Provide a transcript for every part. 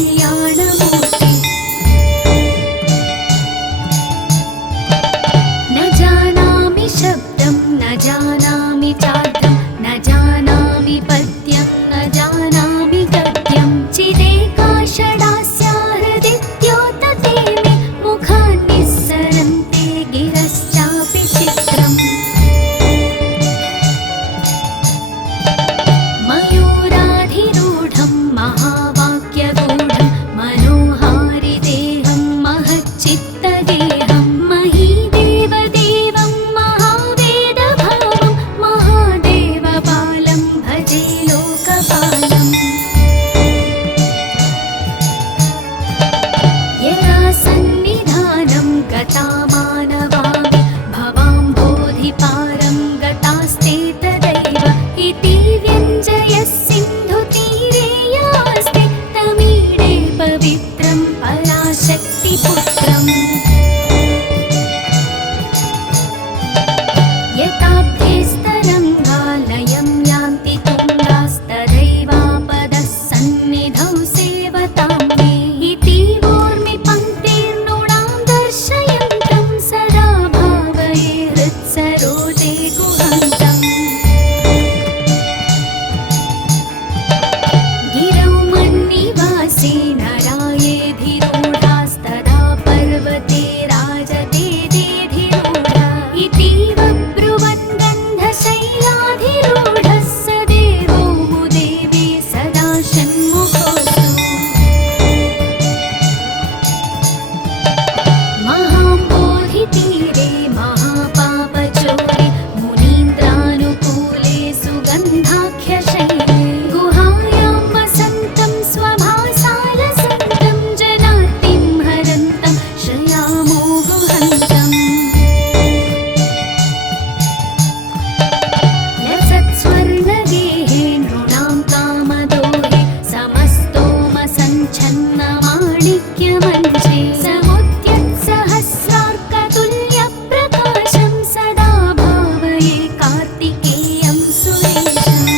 कल्याणमूर्ति। न जानामि शब्दं न जानामि चार्थं न जानामि पद्यं न जानामि गद्यं चिदेकाषडास्या हृदि द्योतते मे मुखान्निस्सरन्ते गिरश्चापि चित्रम्। मयूराधिरूढं महावाक्यगूढं मनोहारि देहं महच्चित्तगेहं महीदेवदेवं महावेदभावं महादेवपालं भजे लोकपालम्। यदा सन्निधानं गता मानवामि भवाम्बोधिपारं गतास्ते तदैव इति व्यञ्जयः सिन्धुतीरे यास्ते तमीडे पवित्रं पराशक्तिपुत्रम्। यताब्धेस्तरङ्गालयं यान्ति तुङ्गास्तदैवापदः सन्निधौ सेवतां मे इति ऊर्मिपङ्क्तिर्नृणां दर्शयन्तं सदा भावये हृत्सरोजे गुहन्तम्। गिरौ मन्निवासे नरायेधिरूढास्तदा पर्वते राजते देधिरूढा इतीव ब्रुवन् गन्धशैलाधिरूढः स देवो मुदेवी सदा षण्मुखोऽस्तु। महाम्बोधितीरे महापापचोरे मुनीन्द्रानुकूले सुगन्धाख्यशैले गुहायां वसन्तं स्वभासालसन्तं जनार्तिं हरन्तं श्रयामो गुहन्तम्। लसत्स्वर्णगेहे नृणां कामदोहे समस्तोमसञ्छन्नमाणिक्यमञ्चे समुद्यत्सहस्रार्कतुल्यप्रकाशं सदा भावये कार्तिकेयं सुरेशम्।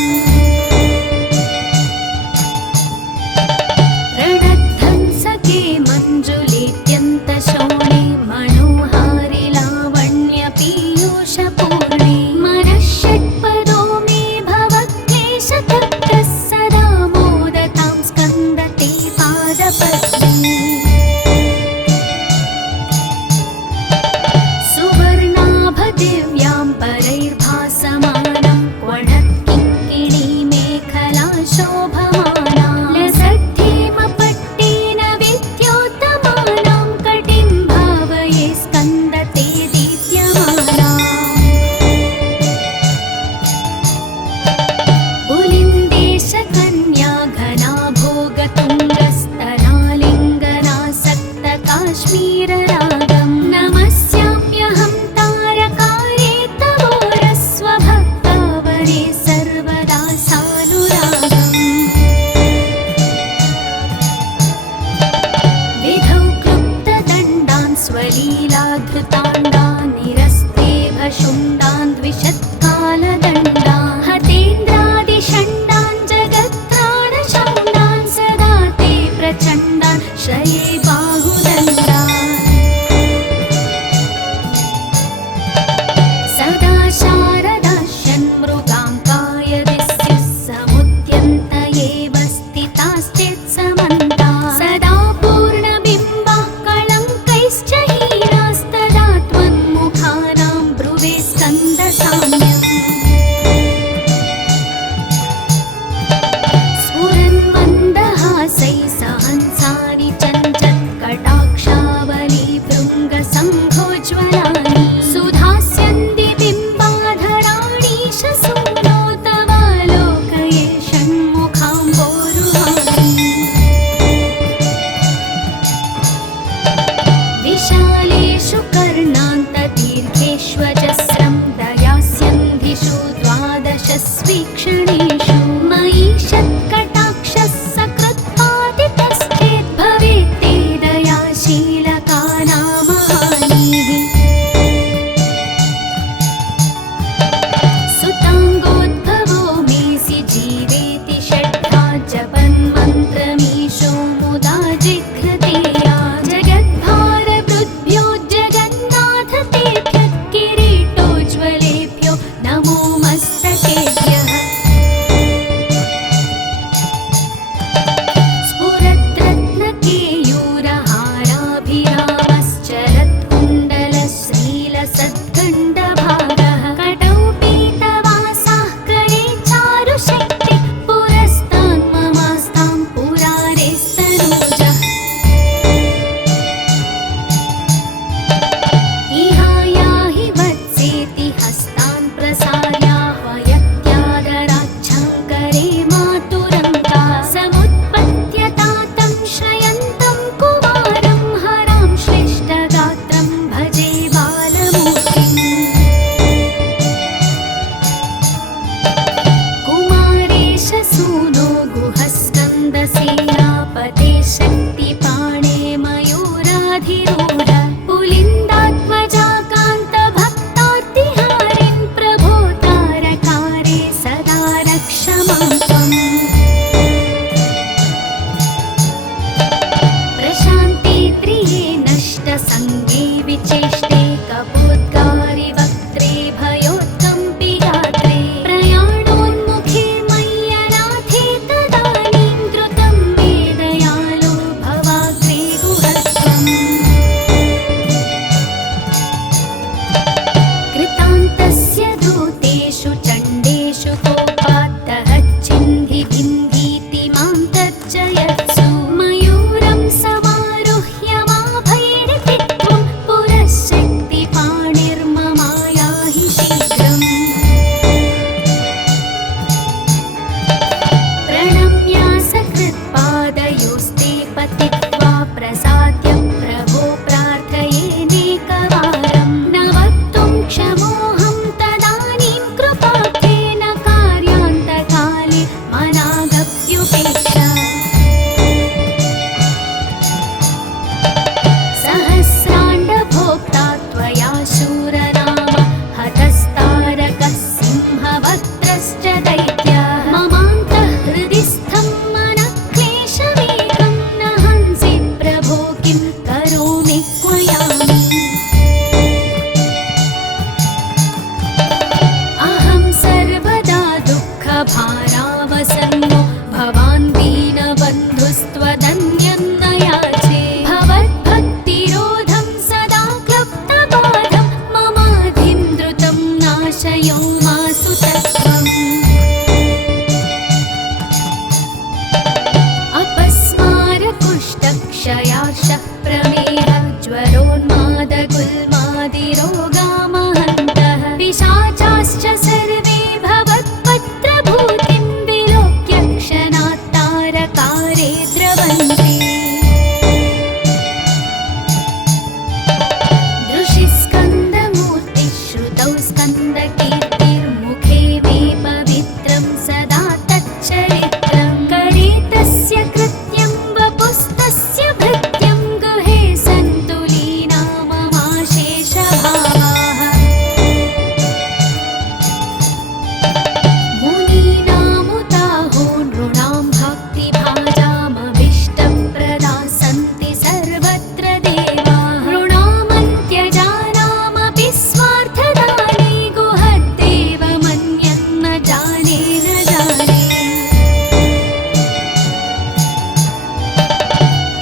रणध्वंसके मञ्जुलेत्यन्तशोणे मनोहारि लावण्यपीयूषपूर्णे मनःषट्पदो मे भवक्लेशतप्तः सदा मोदतां स्कन्दते पादपद्मे। सुवर्णाभदिव्यां परैर्भासमानं क्वणत्किङ्किणीमेखला शोभमाना लसद्धेमपट्टेन विद्योतमानां कटिं भावये स्कन्दते दीप्यमाना। पुलिन्देशकन्या घना भोगतुङ्गस्तनालिङ्गनासक्तकाश्मीररागं नमस्याम्यहं तारकारे तवोरस्वभक्तावरे सर्वदा सानुरागम्। विधौ क्लुप्तदण्डान् स्वलीलाधृताण्डान् निरस्ते भशुण्डान् द्विषत्कालदण्डान् हतेन्द्रादिषण्डान् जगत्त्राणशण्डान् सदा ते प्रचण्डान् श्रये बाहुदण्डान्। सदा शारदाश्यन्मृगाङ्काय दिस्युः समुद्यन्त एव स्थितास्तेत्समन्ता सदा पूर्णबिम्बाः कळङ्कैश्च हीनास्तदा त्वन्मुखानां ब्रुवे स्कन्दसाम्यम्। स्फुरन्मन्दहासैः सहंसानि चञ्चत्कटाक्षैः क्षयार्षः प्रमेहः ज्वरोन्मादगुल्मादिरोगामहन्तः पिशाचाश्च सर्वे भवत्पत्रभूतिं विलोक्य क्षणात् तारकारे द्रवन्ति दृशि स्कन्दमूर्तिः श्रुतौ स्कन्दकीर्तिर्मुखे मे पवित्रं सदा तच्चरित्रं करे तस्य कृत्यं वपुस्तस्य भृत्यं गुहे सन्तु लीना ममाशेषभावाः मुनीनामुताहो नृणां भक्तिभाजामभीष्टप्रदा सन्ति सर्वत्र देवाः नृणामन्त्यजानामपि स्वार्थदाने गुहद्देवमन्यन्न जाने न जाने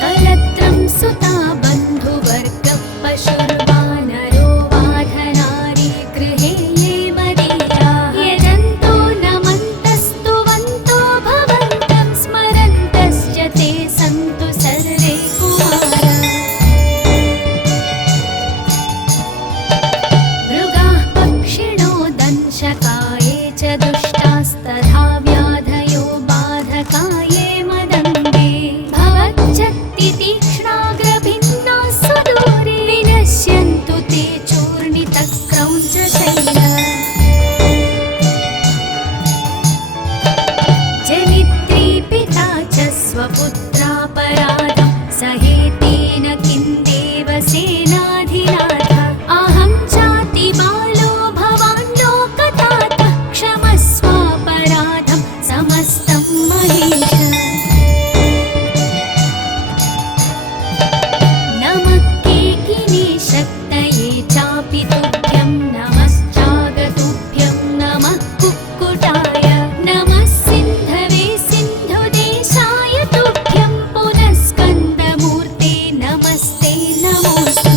कलत्रं सुता बन्धुवर्गः पशुर्वानरो वाधनारी गृहे ये मदीया यजन्तो नमन्तस्तुवन्तो भवन्तं स्मरन्तश्च ते सन्तु सर्वे कुमारा मृगाः पक्षिणो दंशकाये च दुष्टास्तथा व्याधयो बाधकाये मदङ्गे भवच्छक्ति तीक्ष्णाग्रभिन्नाः सुदूरे विनश्यन्तु ते चूर्णितक्रौञ्चशैला जनित्री पिता च स्वपुत्रापराधं सहेतेन किं देवसेनाधिनाथ अहं चातिबालो भवान् लोकतातः क्षमस्वापराधं समस्तं महेश नमः केकिनी शक्तये चापि तुभ्यं नमश्चागतुभ्यं नमः कुक्कुटाय नमः सिन्धवे सिन्धुदेशाय तुभ्यं पुनः स्कन्दमूर्ते नमस्ते नमोऽस्तु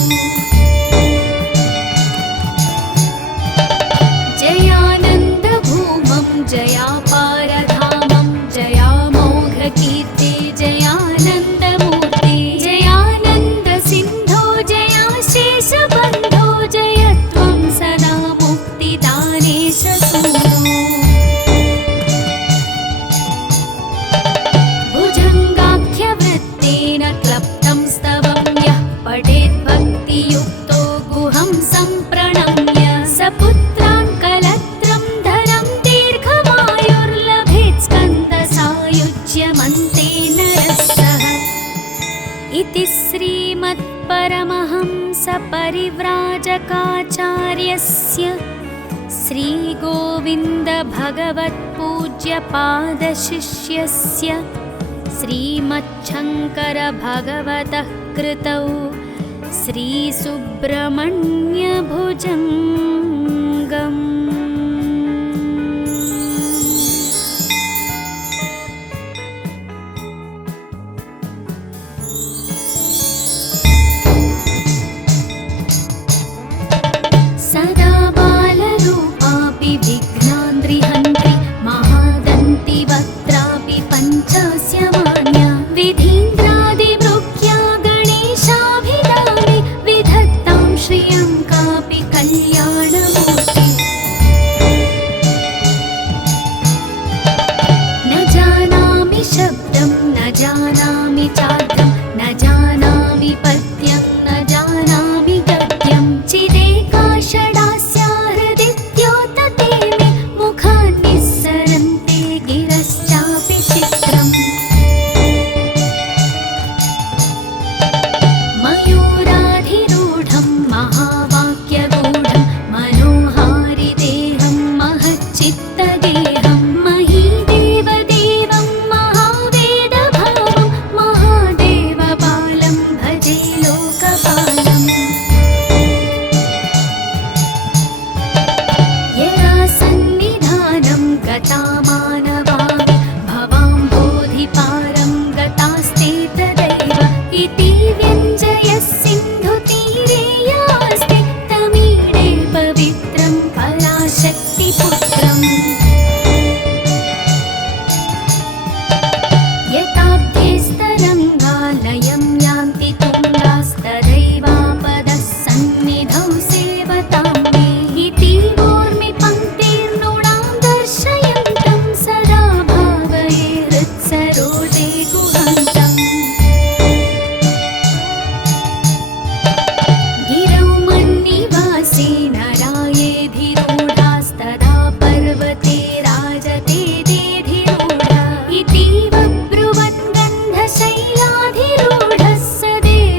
जयानन्दभूमं जयापारधामं जयामोघकीर्ते जयानन्दमूर्ते जयानन्दसिन्धो जयाशेषबन्धो जयत्वं सदा मुक्तिदानेश सूनो भुजङ्गाख्यवृत्तेन क्लप्तं स्तवं यः पठेद्भक्तियुक्तो गुहं सम्प्रणम्य सपुत्रान् कलत्रं धरं दीर्घमायुर्लभेत् स्कन्दसायुज्यमन्ते नरः इति श्रीमत्परमहंसपरिव्राजकाचार्यस्य श्रीगोविन्दभगवत्पूज्यपादशिष्यस्य श्रीमच्छङ्करभगवतः कृतौ श्रीसुब्रह्मण्यभुजङ्गम् सदा बालरूपापि विघ्नान्द्रिहन्त्रि महादन्ति वक्त्रापि पञ्चास्य मान्या विधीन्द्रादिवृक्या गणेशाभिधाने विधत्तां श्रियं कापि कल्याणमूर्ति न जानामि शब्दं न जानामि चार्धं न जानामि पद्यं न जानामि गद्यं चिदेका षडास्या हृदि द्योतते मे मुखान्निस्सरन्ते गिरश्चापि चित्रम् मयूराधिरूढं महावाक्यगूढं मनोहारिदेहं महच्चित्तगेहं महीदेवदेवं महावेदभावं महादेवबालं भजे लोकपालम् यदा सन्निधानं गता मानवामि भवाम्बोधिपारं गतास्ते तदैव इति व्यञ्जयः सिन्धुतीरे यास्ति तमीडे पवित्रं पराशक्तिपुत्रम् यताब्धेस्तरङ्गा लयं यान्ति तुङ्गास्तदैवापदः सन्निधौ सेवतां मे इति ऊर्मिपङ्क्तिर्नृणां दर्शयन्तं सदा भावये हृत्सरोजे गुहान्तम् गिरौ मन्निवासे नरायेधिरूढास्तदा पर्वते राजते देधिरूढा इतीव ब्रुवन् गन्धशैलाधिरूढः स देव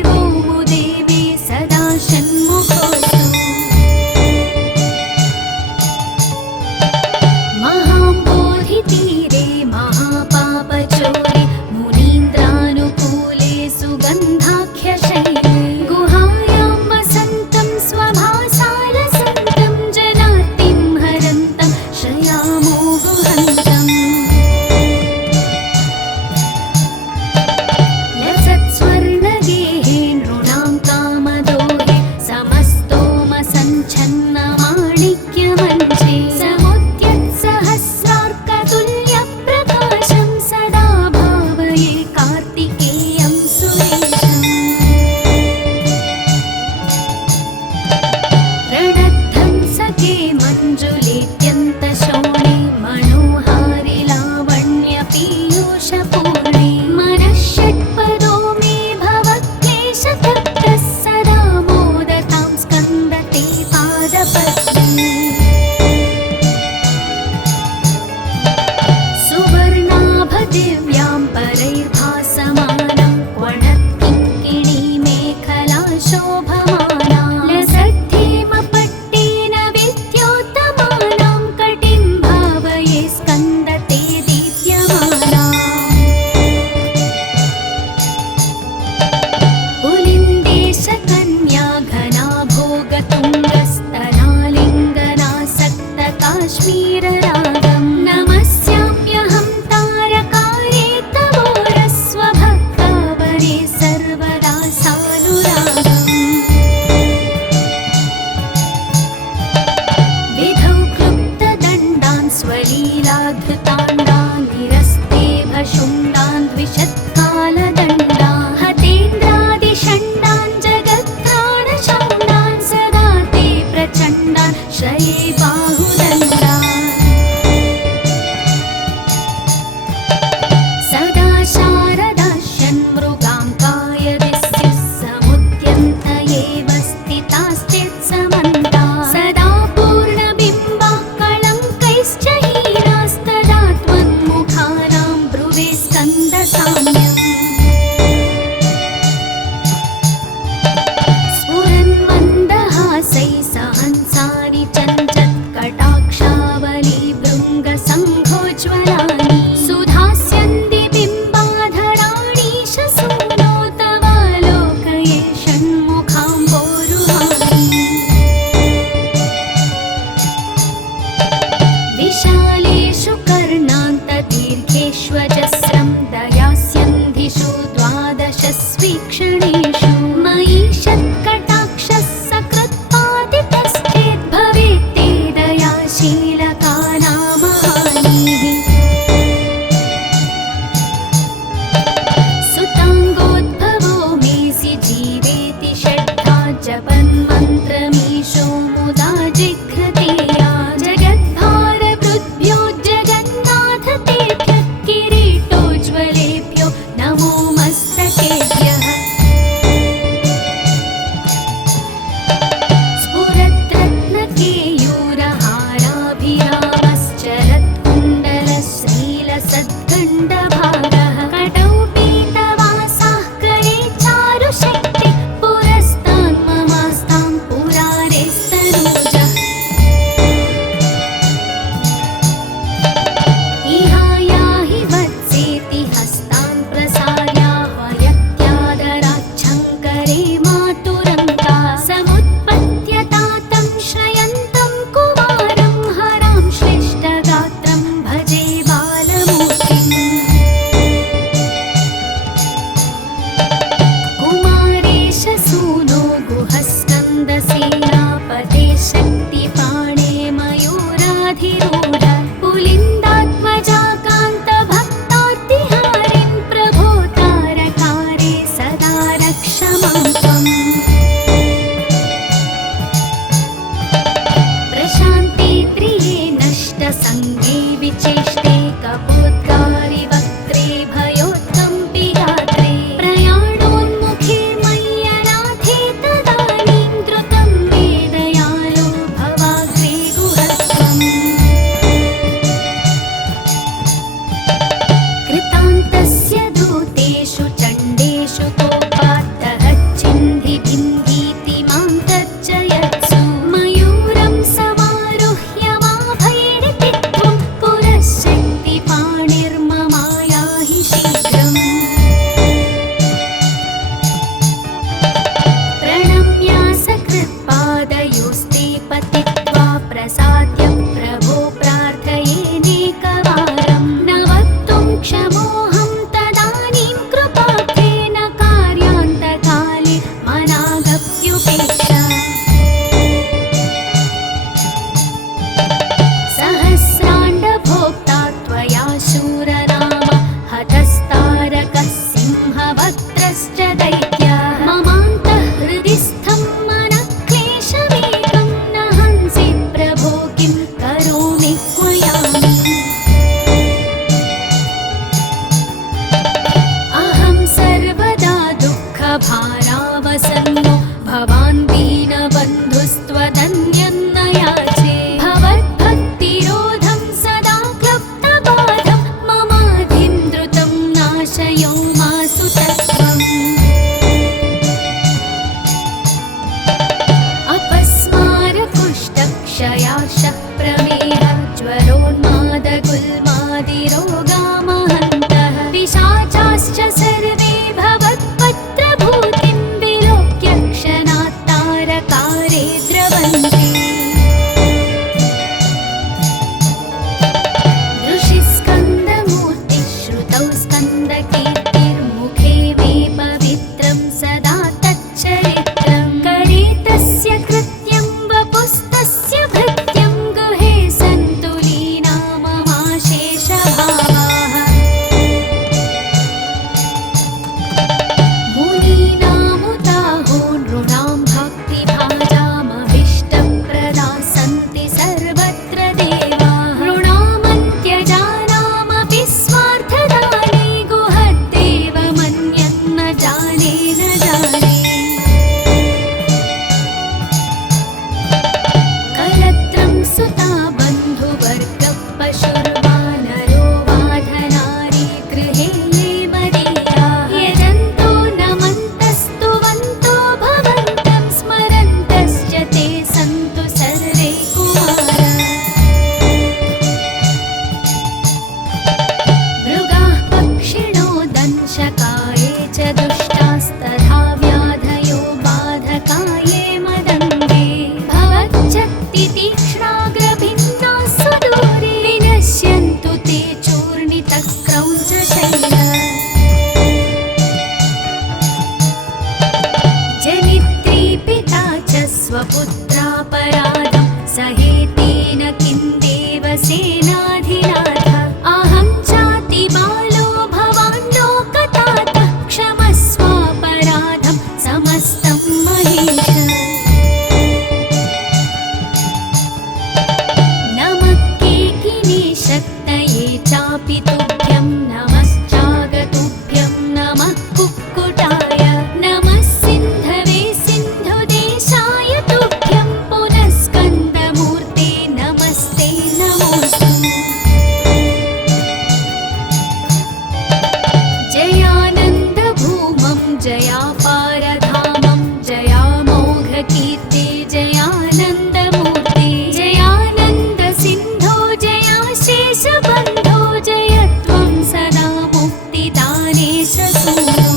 भारावसन्नो भवान् दीनबन्धुस्त्वदन्यं न याचे भवद्भक्तिरोधं सदा क्लुप्तबाधं ममाधिं द्रुतं नाशयो मासु तत्त्वम् अपस्मारकुष्ठक्षयाशः प्रमेहः ज्वरोन्मादगुल्मादिरोगामहन्तः पिशाचाश्च सर्वे भवत्पत्रभूतिं विलोक्य क्षणात् तारकारे द्रवन्ति ऋषिस्कन्दमूर्तिः श्रुतौ स्कन्दकीर्तिर्मुखे मे पवित्रं सदा तच्चरित्रं करे तस्य कृत्यं वपुस्तस्य भृत्यं गुहे सन्तु लीना ममाशेषभावाः मुनीनामुदाहो नृणां भक्तिभाजामभीष्टप्रदाः सन्ति सर्वत्र देवाः ऋणामन्त्यजानामपि स्वार्थदाने गुहद्देवमन्यं न जाने न जाने कलत्रं सुता बन्धुवर्गः पशुर्वानरो वाधनारी गृहे ये मदीयाः यजन्तो नमन्तस्तुवन्तो भवन्तं स्मरन्तश्च ते सन्तु सर्वे कुमाराः मृगाः पक्षिणो दंशकाये च दुष्टास्तथा व्याधयो बाधकाये मदङ्गे भवच्छक्तितीक्ष्णाग्रभिन्नाः सुदूरे विनश्यन्तु ते चूर्णितक्रौञ्चशैलाः जनित्री पिता च स्वपुत्रापराधं सहेतेन किं देवसेनाधिनाथ अहं चातिबालो भवान् लोकतातः क्षमस्वापराधं समस्तं महेश नमः केकिने शक्तये चापि तुभ्यं नमश्चागतुभ्यं नमः कुक्कुटाय नमः सिन्धवे सिन्धुदेशाय तुभ्यं पुनः स्कन्दमूर्ते नमस्ते नमोऽस्तु जयानन्दभूमं जयापारधामं जयामोघकीर्ते जयानन्दमूर्ते जयानन्दसिन्धो जयाशेषबन्धो जयत्वं सदा मुक्तिदानेश सूनो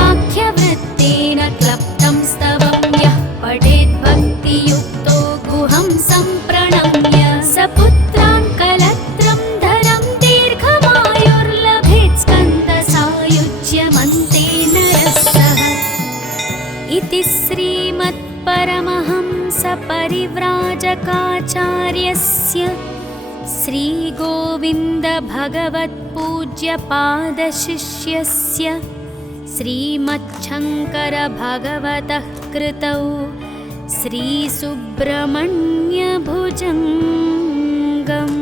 भुजङ्गाख्यवृत्तेन क्लप्तं स्तवं यः पठेद्भक्तियुक्तो गुहं सम्प्रणम्य सपुत्रान् कलत्रं धरं दीर्घमायुर्लभेत् स्कन्दसायुज्यमन्ते नरः इति श्रीमत्परमहंसपरिव्राजकाचार्यस्य श्रीगोविन्दभगवत्पूज्यपादशिष्यस्य श्रीमच्छङ्करभगवतः कृतौ श्रीसुब्रह्मण्यभुजङ्गम्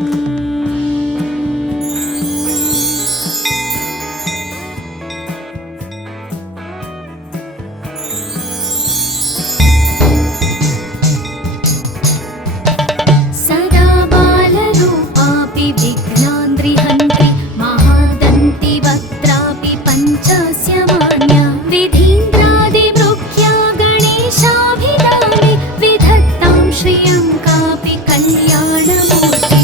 सदा बालरूपापि विघ्नान्द्रिहन्त्रि महादन्ति वक्त्रापि पञ्चस्य मान्या विधीन्द्रादिमृग्या गणेशाभिधाने विधत्तां श्रियं कापि कल्याणमूर्ति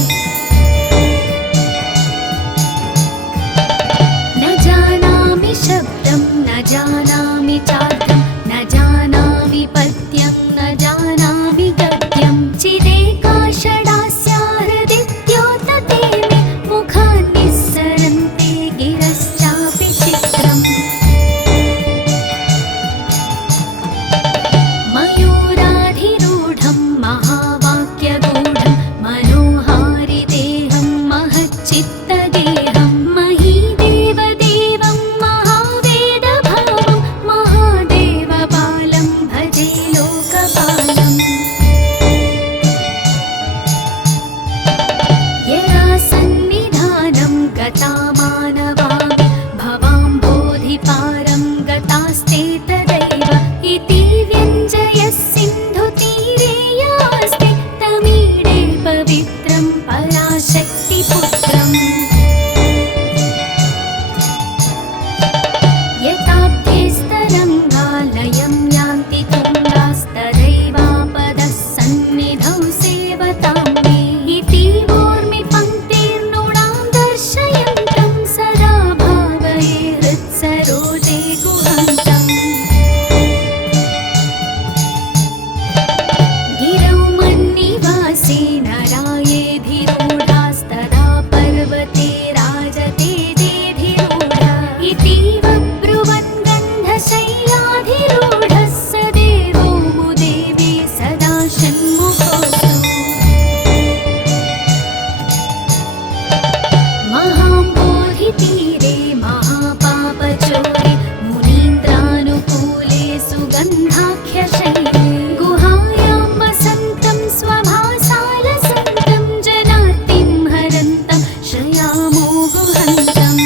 सुमन्तम्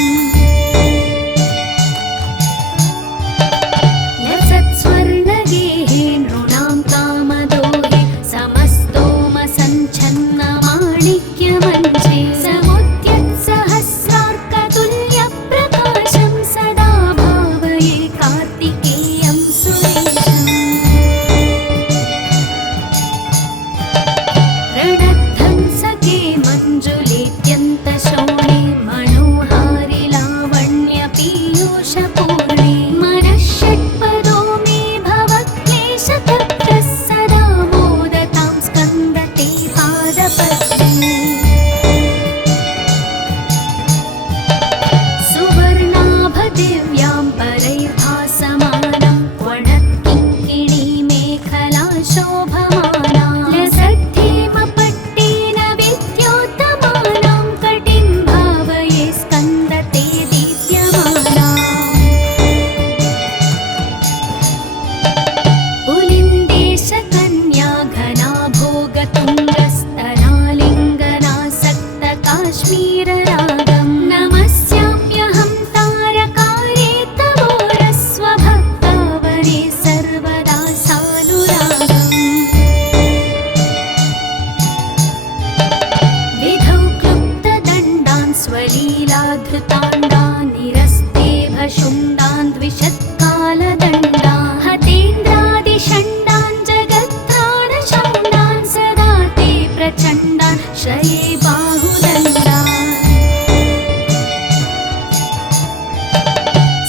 लसत्स्वर्णगेहे नृणां कामदोहे समस्तोमसञ्छन्नमाणिक्यमञ्चे समुद्यत्सहस्रार्कतुल्यप्रकाशं सदा भावये कार्तिकेयं सुरेशम् रणध्वंसके मञ्जुलेत्यन्तशोणे मनोहारि लावण्यपीयूषपूर्णे मनःषट्पदो मे भवक्लेशतप्तः सदा मोदतां स्कन्दते पादपद्मे सुवर्णाभदिव्यां परैर्भासमानं क्वणत्किङ्किणीमेखला शोभमाना लसद्धेमपट्टेन विद्योतमानां कटिं भावये स्कन्दते दीप्यमाना पुलिन्देशकन्या घना भोगतुङ्गस्तनालिङ्गनासक्तकाश्मीररागं नमस्याम्यहं तारकारे तवोरस्वभक्तावरे सर्वदा सानुरागम् विधौ क्लुप्तदण्डान् स्वलीलाधृताण्डान् निरस्ते भशुण्डान् द्विषत्कालदण्डान् हतेन्द्रादिषण्डान् जगत्प्राणषण्डान् सदा ते प्रचण्डान् श्रये बाहुदण्डान्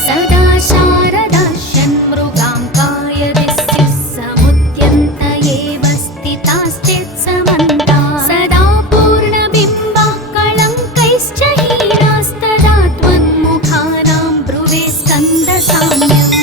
सदा शारदाश्यन् मृगां कायदिस्युः समुद्यन्त एव स्थिताश्चेत्समन्ताः सदा पूर्णबिम्बाः कलङ्कैश्च हीनास्तदा त्वन्मुखानां ब्रुवे स्कन्दसाम्यम्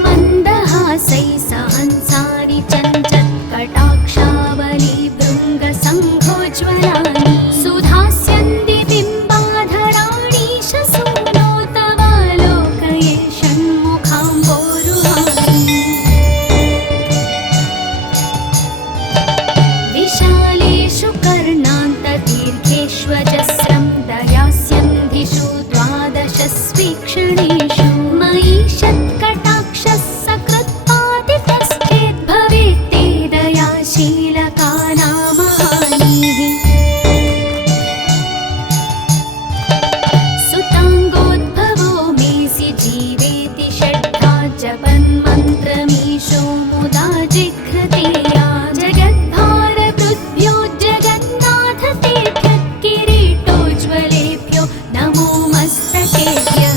स्फुरन्मन्दहासैः सहंसारि चञ्चत्कटाक्षावली भृङ्गसङ्घोज्ज्वलानि सुधास्यन्ति बिम्बाधराणि शसूनो तवालोकये षण्मुखाम्बोरुहानि विशालेषु कर्णान्तदीर्घेष्वजस्रं दयास्यन्धिषु द्वादशस्वीक्षणेषु मयि षत्कटाक्षः सकृत्पातितश्चेद् भवेत् ते दयाशीलकानामहानिः सुताङ्गोद्भवो मेऽसि जीवेति षड्धा जपन्मन्त्रमीशो मुदा जिघ्रतेया जगद्भारकृद्भ्यो जगन्नाथ तेभ्यः किरीटोज्ज्वलेभ्यो नमो मस्तकेभ्यः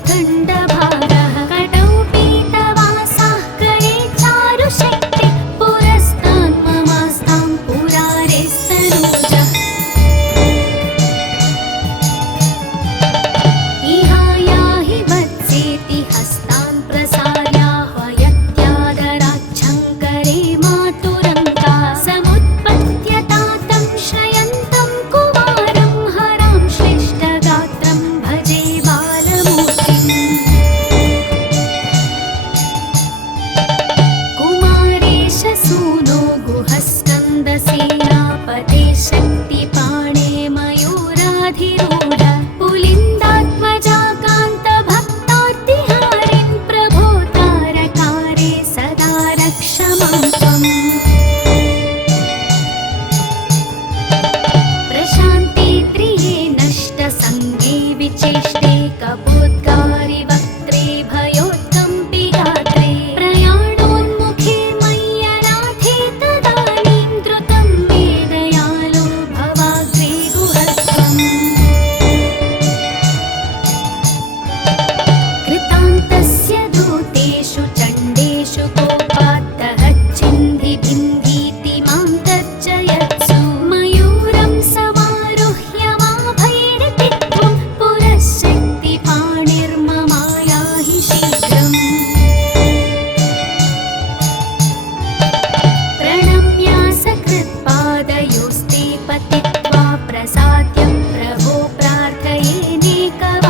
स्फुरद्रत्नकेयूरहाराभिरामश्चरत्कुण्डलश्रीलसद्खण्डभागः कटौ पीतवासाः करे चारुशक्ति पुरस्तान् ममास्तां पुरारेस्तनूजः इहायाहि वत्सेति हस्तान् प्रसार्याह्वयत्यादराच्छङ्करे मातुरङ्का समुत्पद्यता तं श्रयन्तं कुमारं हरां श्रेष्ठगात्रं भजे बालमूर्तिम् कुमारेश सूनो गुहस्कन्दसेनापते शक्तिपाणे मयूराधिरूढ पुलिन्दात्मजाकान्तभक्तार्तिहारिन् प्रभो तारकारे सदा रक्ष मां त्वम् प्रशान्ते त्रिये नष्टसङ्गे विचेष्टे कपोद्गारि वक्त्रे भयोत्कम्पि गात्रे प्रयाणोन्मुखे मय्यनाथे तदानीं द्रुतं मे दयालो भवाग्रे गुहत्वम् कृतान्तस्य दूतेषु चण्डेषु कोपात्तहच्छिन्धि भिन्धीति मां तर्जयत्सु मयूरं समारुह्य माभैरति त्वं पुरःशक्तिपाणिर्ममायाहि शीघ्रम् प्रणम्यासकृत्पादयोस्ते पतित्वा प्रसाद्य प्रभो प्रार्थयेनेकवारम्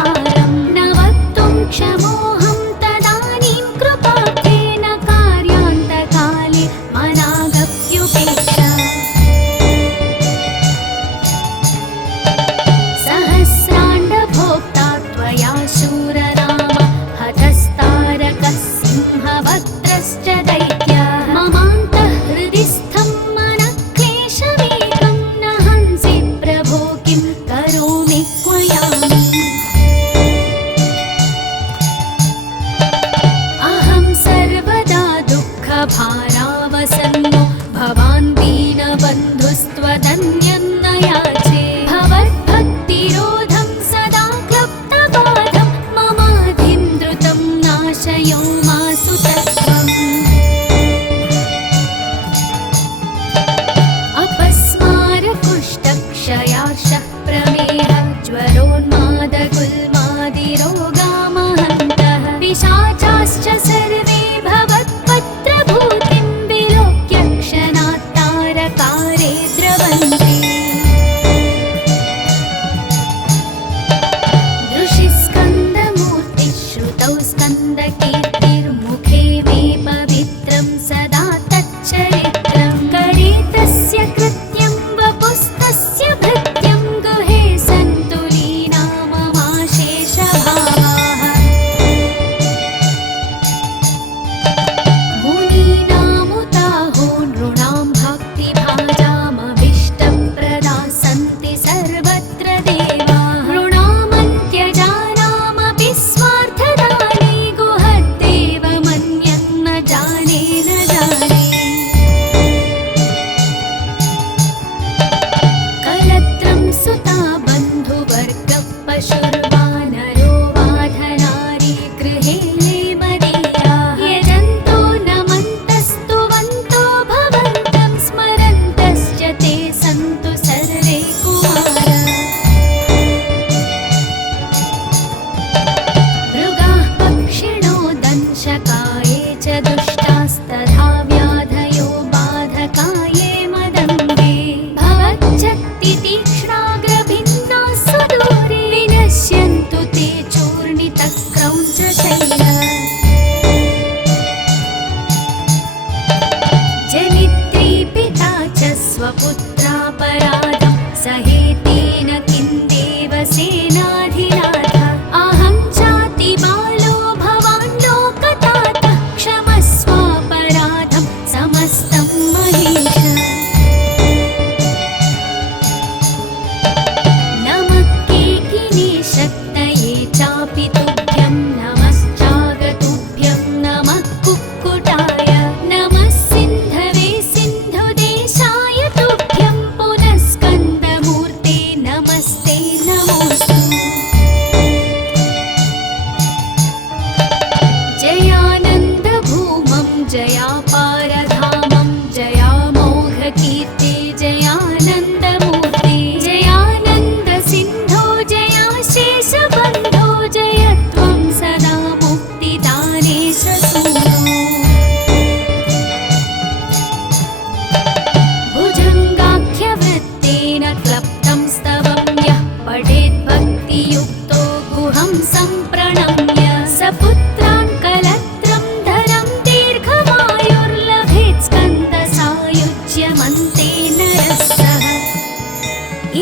प्रणम्य सपुत्रान् कलत्रं धरं दीर्घमायुर्लभेत् स्कन्दसायुज्यमन्ते नरः सः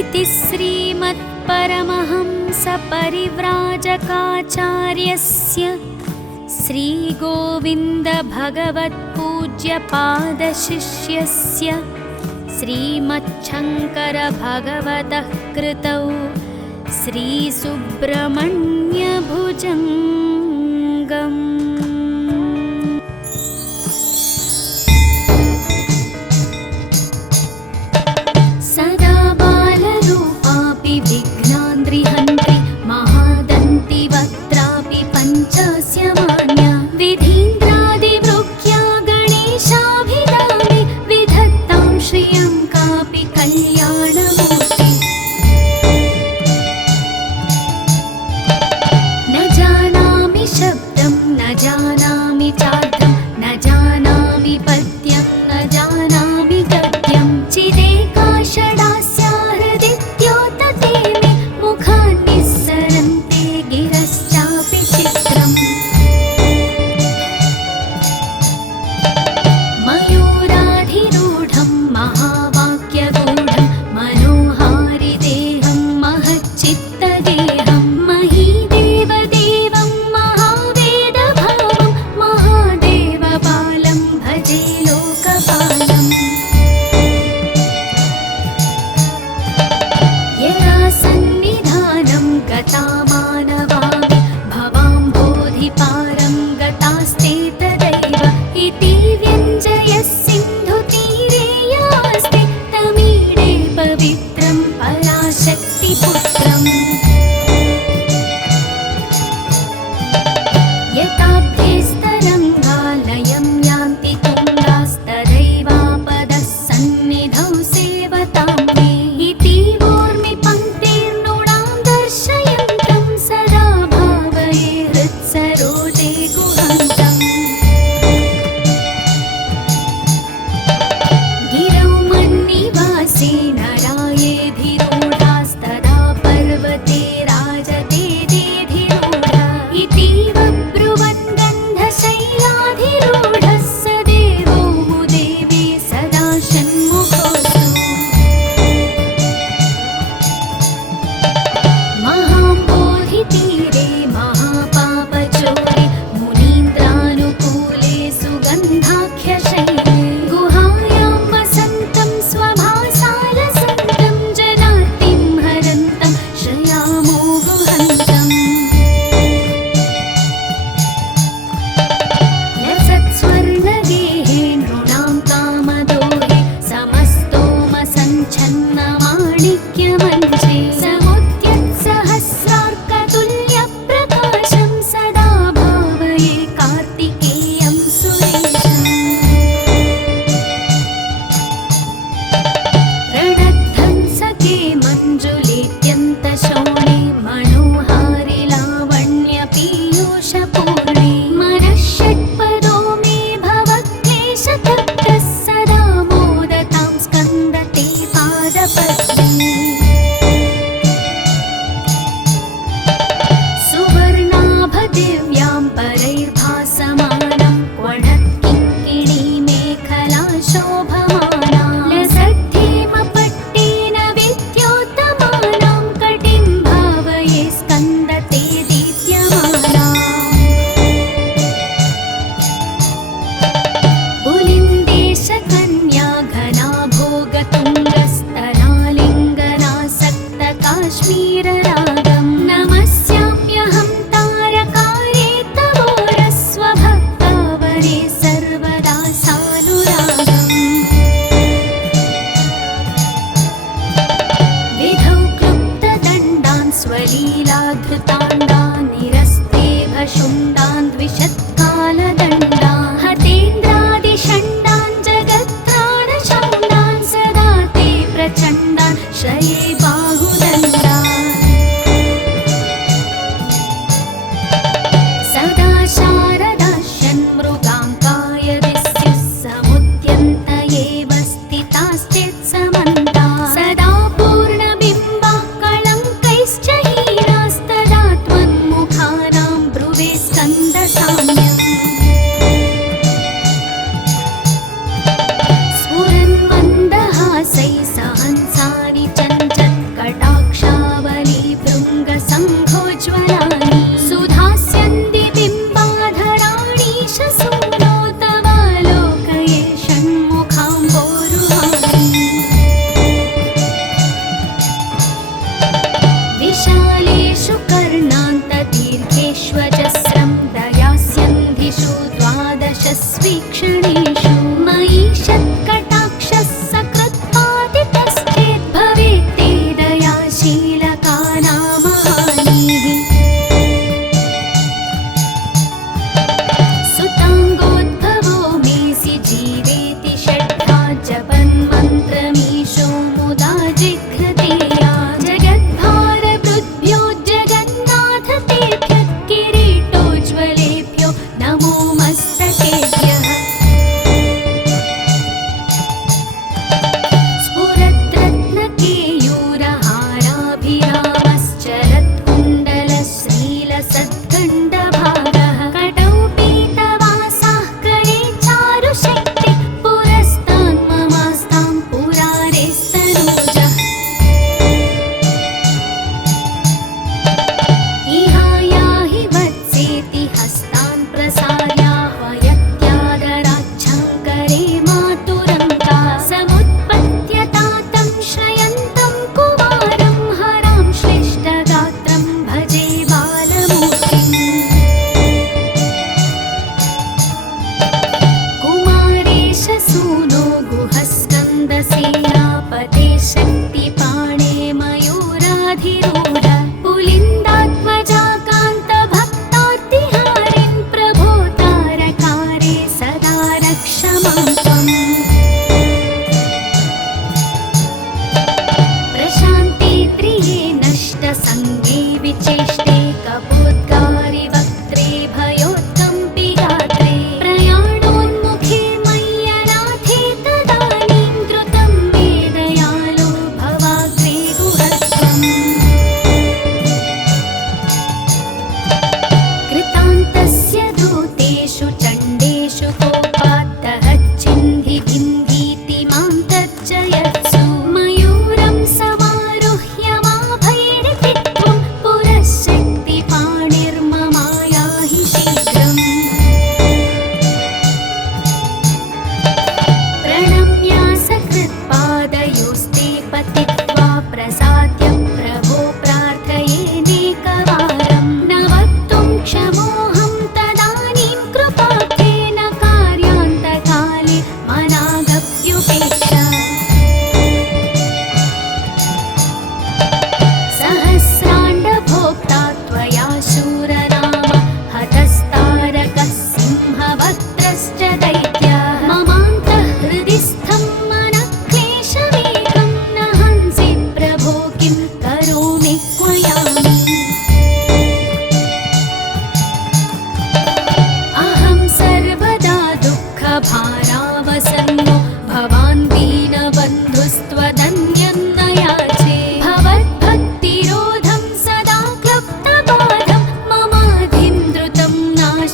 इति श्रीमत्परमहंसपरिव्राजकाचार्यस्य श्रीगोविन्दभगवत्पूज्यपादशिष्यस्य श्रीमच्छङ्करभगवतः कृतौ श्रीसुब्रह्मण्यभुजङ्गम् सदा बालरूपापि विघ्नान्द्रिहन्त्रि महादन्ति वक्त्रापि पञ्चास्य मान्या विधीन्द्रादिवृक्या गणेशाभिधाने विधत्तां श्रियं कापि कल्याणमूर्ति न जाना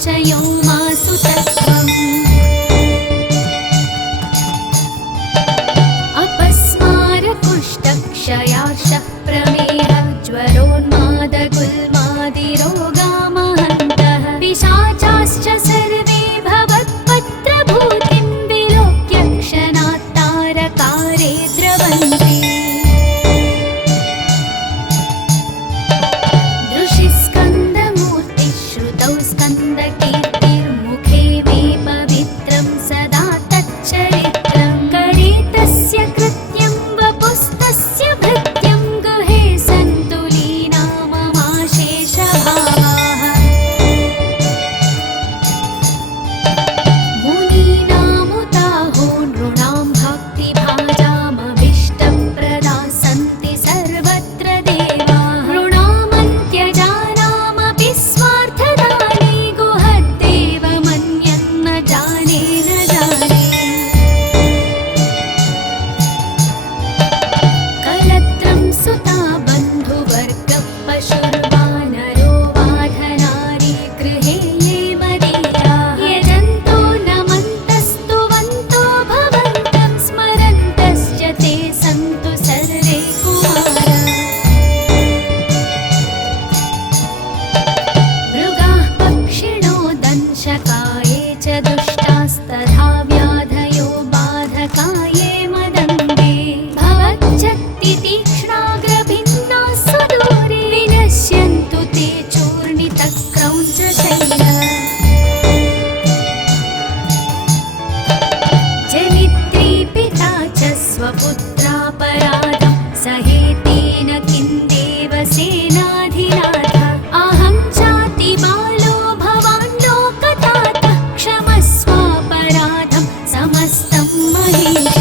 संशयो मासु तत्त्वम् अपस्मारकुष्ठक्षयार्षः प्रमेहः ज्वरोन्मादगुल्मादिरोगा महन्तः पिशाचाश्च सर्वे भवत्पत्रभूतिं विलोक्य क्षणात् तारकारे द्रवन्ति दृशिस्कन्दमूर्तिश्रुतौ स्कन्दकीर्तिर्मुखे मे पवित्रं सदा तच्चरित्रं करे तस्य कृत्यं वपुस्तस्य भृत्यं गुहे सन्तु लीना ममाशेषभावाः मुनीनामुताहो नृणां भक्तिभाजामभीष्टप्रदा सन्ति सर्वत्र देवाः नृणामन्त्यजानामपि स्वार्थदाने गुहद्देवमन्यन्न जाने न जाने कलत्रं सुता बन्धुवर्गः पशुर्वानरो वाधनारी गृहे ये मदीया यजन्तो नमन्तस्तुवन्तो भवन्तं स्मरन्तश्च ते सन्तु सर्वे कुमारा मृगाः पक्षिणो दंशकाये च दुष्टास्तथा व्याधयो बाधकाये मदङ्गे भवच्छक्तितीक्ष्णाग्रभिन्नाः सुदूरे विनश्यन्तु ते चूर्णितक्रौञ्चशैला जनित्री पिता च स्वपुत्रापराधं सहेतेन किं देवसेनाधिनाथ अहं चाति बालो भवान् लोकतातः क्षमस्वापराधं समस्तं महेश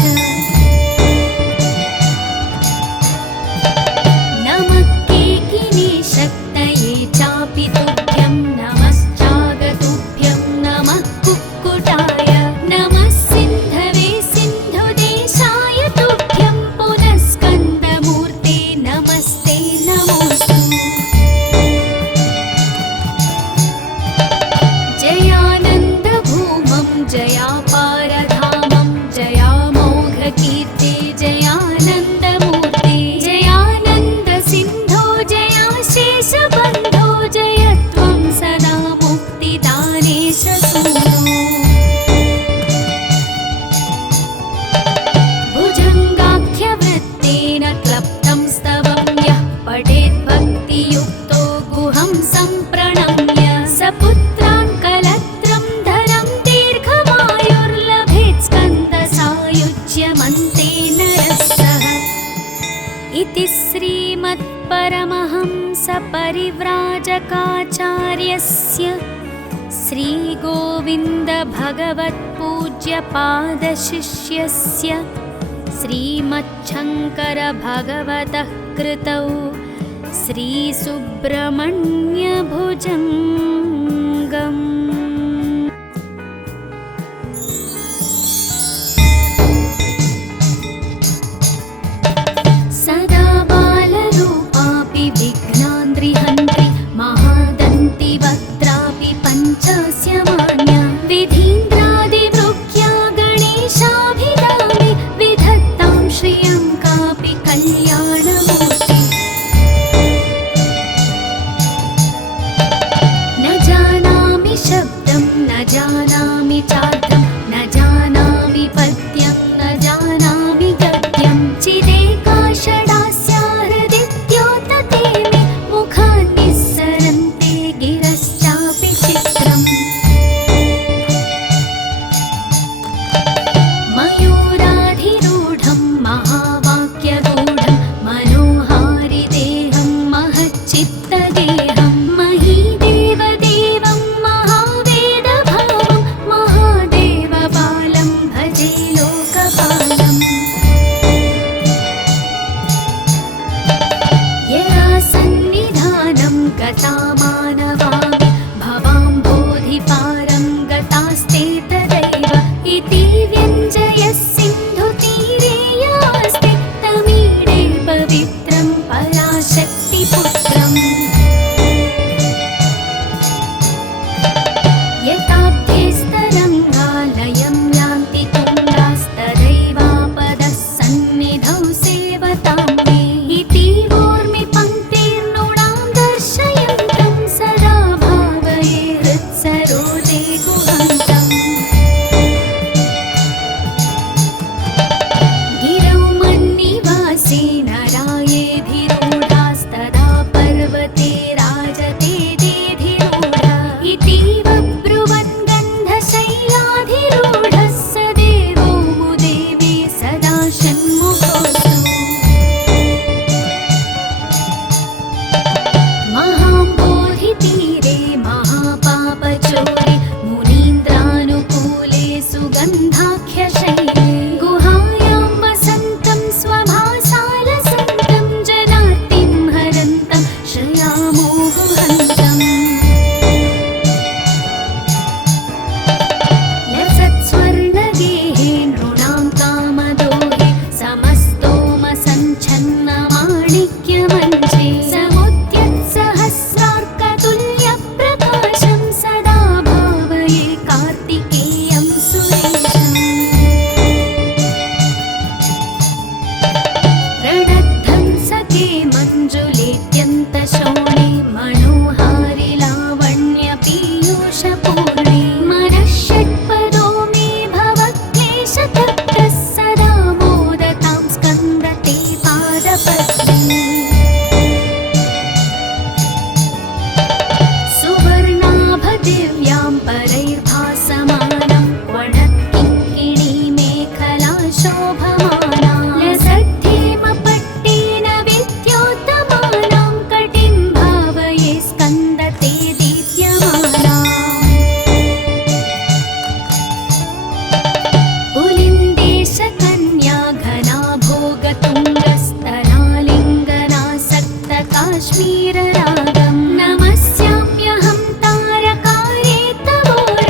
नमः केकिनी शक्तये चापि तुभ्यं नमश्चागतुभ्यं नमः कुक्कुटाय नमः सिन्धवे सिन्धुदेशाय तुभ्यं पुनः स्कन्दमूर्ते नमस्ते नमोऽस्तु जयानन्दभूमं जयापारधामं जयामोघकीर्ते जयानन्दमूर्ते जयानन्दसिन्धो जयाशेषबन्धो जयत्वं सदा मुक्तिदानेश सूनो भुजङ्गाख्यवृत्तेन क्लप्तं स्तवं यः पठेद्भक्तियुक्तो गुहं सम्प्रणम्य सपुत्रान् कलत्रं धरं दीर्घमायुर्लभेत् स्कन्दसायुज्यमन्ते नरः इति श्रीमत्परमहंसपरिव्राजकाचार्यस्य श्रीगोविन्दभगवत्पूज्यपादशिष्यस्य श्रीमच्छङ्करभगवतः कृतौ श्रीसुब्रह्मण्यभुजङ्गम् सदा बालरूपापि विघ्नान्द्रिहन्त्रि महादन्ति वक्त्रापि पञ्चास्य मान्या विधीन्द्रादिवृक्या गणेशाभिरामि विधत्तां श्रियं कापि कल्याणमूर्ति वरैर्भासमानं वणत्किङ्किणी मेखला शोभमाना लसद्धेमपट्टेन विद्योत्तमानां कटिं भावये स्कन्दते दीप्यमाना पुलिन्देशकन्या घना भोगतुङ्गस्तनालिङ्गनासक्त काश्मीररागं नमस्याम्यहं तारकारे तवोरं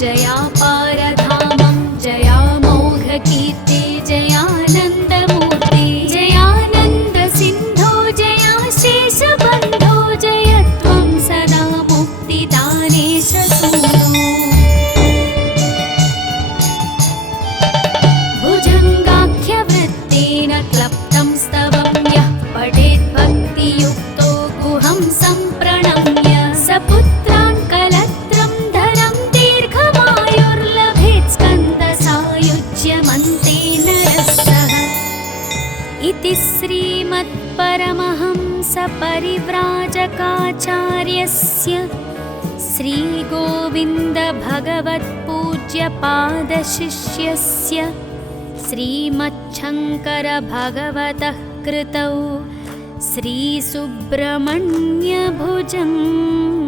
जयापारधामं जयामोघकीर्ति जयानन्दमूर्ति जयानन्दसिन्धो जयाशेषबन्धो जय त्वं सदा मुक्तिदानेश सूनो भुजङ्गाख्यवृत्तेन क्लप्तं स्तवं यः पठेद्भक्तियुक्तो गुहं सम्प्रणम्य सपुत्राङ्कलत्रं धरं दीर्घमायुर्लभेत् स्कन्दसायुज्यमन्ते नरः सः इति श्रीमत्परमहंसपरिव्राजकाचार्यस्य श्रीगोविन्दभगवत्पूज्यपादशिष्यस्य श्रीमच्छङ्करभगवतः कृतौ श्रीसुब्रह्मण्यभुजङ्ग